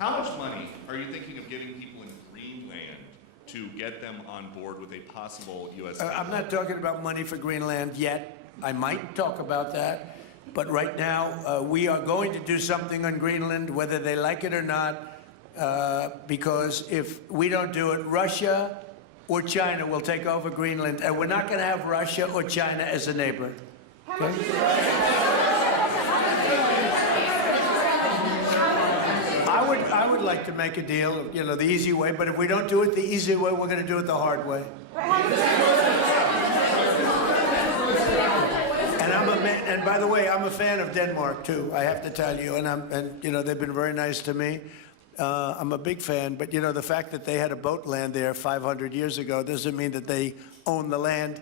How much money are you thinking of giving people in Greenland to get them on board with a possible U.S. I'm not talking about money for Greenland yet. I might talk about that. But right now, we are going to do something on Greenland, whether they like it or not, because if we don't do it, Russia or China will take over Greenland, and we're not going to have Russia or China as a neighbor. Okay? I would like to make a deal, you know, the easy way, but if we don't do it the easy way, we're going to do it the hard way. And by the way, I'm a fan of Denmark too. I have to tell you, and you know, they've been very nice to me. I'm a big fan, but you know, the fact that they had a boat land there 500 years ago doesn't mean that they own the land.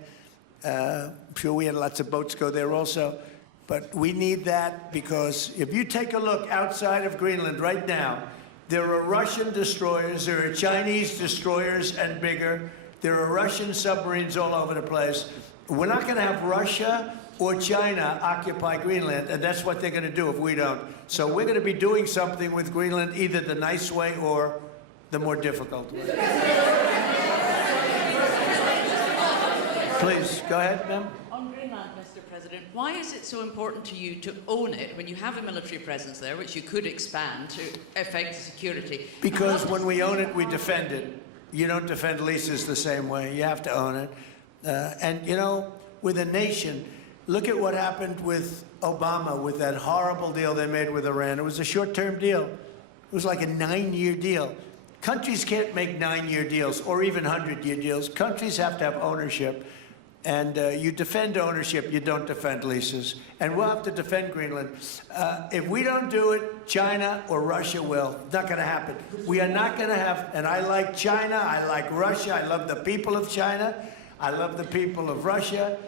I'm sure we had lots of boats go there also, but we need that because if you take a look outside of Greenland right now, there are Russian destroyers, there are Chinese destroyers and bigger, there are Russian submarines all over the place. We're not going to have Russia or China occupy Greenland, and that's what they're going to do if we don't. So we're going to be doing something with Greenland, either the nice way or the more difficult way. Please, go ahead, ma'am. On Greenland, Mr. President, why is it so important to you to own it when you have a military presence there, which you could expand to affect security? Because when we own it, we defend it. You don't defend leases the same way. You have to own it. And, you know, with a nation, look at what happened with Obama, with that horrible deal they made with Iran. It was a short-term deal. It was like a 9-year deal. Countries can't make 9-year deals or even 100-year deals. Countries have to have ownership. And you defend ownership, you don't defend leases. And we'll have to defend Greenland. If we don't do it, China or Russia will. It's not going to happen. We are not going to have, and I like China, I like Russia, I love the people of China, I love the people of Russia.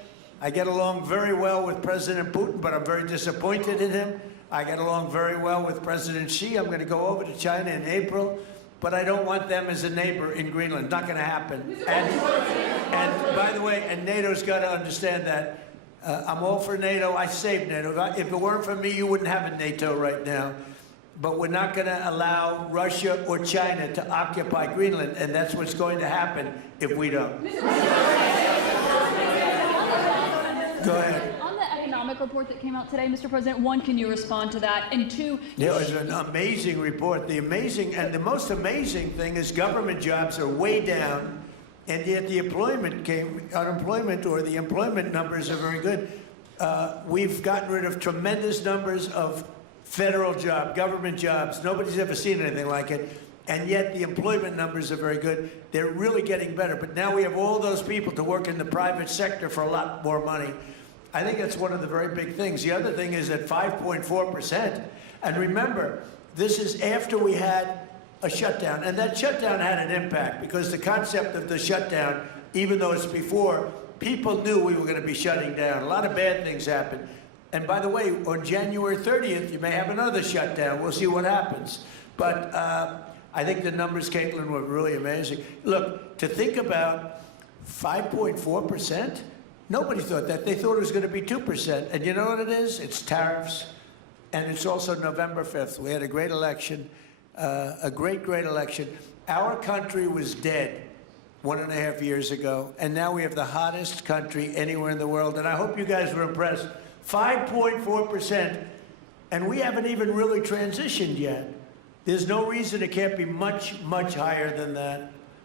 I get along very well with President Putin, but I'm very disappointed in him. I get along very well with President Xi. I'm going to go over to China in April, but I don't want them as a neighbor in Greenland. Not going to happen. And by the way, and NATO's got to understand that. I'm all for NATO. I saved NATO. If it weren't for me, you wouldn't have a NATO right now. But we're not going to allow Russia or China to occupy Greenland, and that's what's going to happen if we don't. Go ahead. On the economic report that came out today, Mr. President, one, can you respond to that? And two, it was an amazing report. The most amazing thing is government jobs are way down, and yet the unemployment or the employment numbers are very good. We've gotten rid of tremendous numbers of federal jobs, government jobs. Nobody's ever seen anything like it. And yet the employment numbers are very good. They're really getting better. But now we have all those people to work in the private sector for a lot more money. I think that's one of the very big things. The other thing is at 5.4%. And remember, this is after we had a shutdown. And that shutdown had an impact because the concept of the shutdown, even though it's before, people knew we were going to be shutting down. A lot of bad things happened. And by the way, on January 30th, you may have another shutdown. We'll see what happens. But I think the numbers, Caitlin, were really amazing. Look, to think about 5.4%, nobody thought that. They thought it was going to be 2%. And you know what it is? It's tariffs. And it's also November 5th. We had a great election, a great election. Our country was dead 1.5 years ago. And now we have the hottest country anywhere in the world. And I hope you guys were impressed. 5.4%. And we haven't even really transitioned yet. There's no reason it can't be much, much higher than that.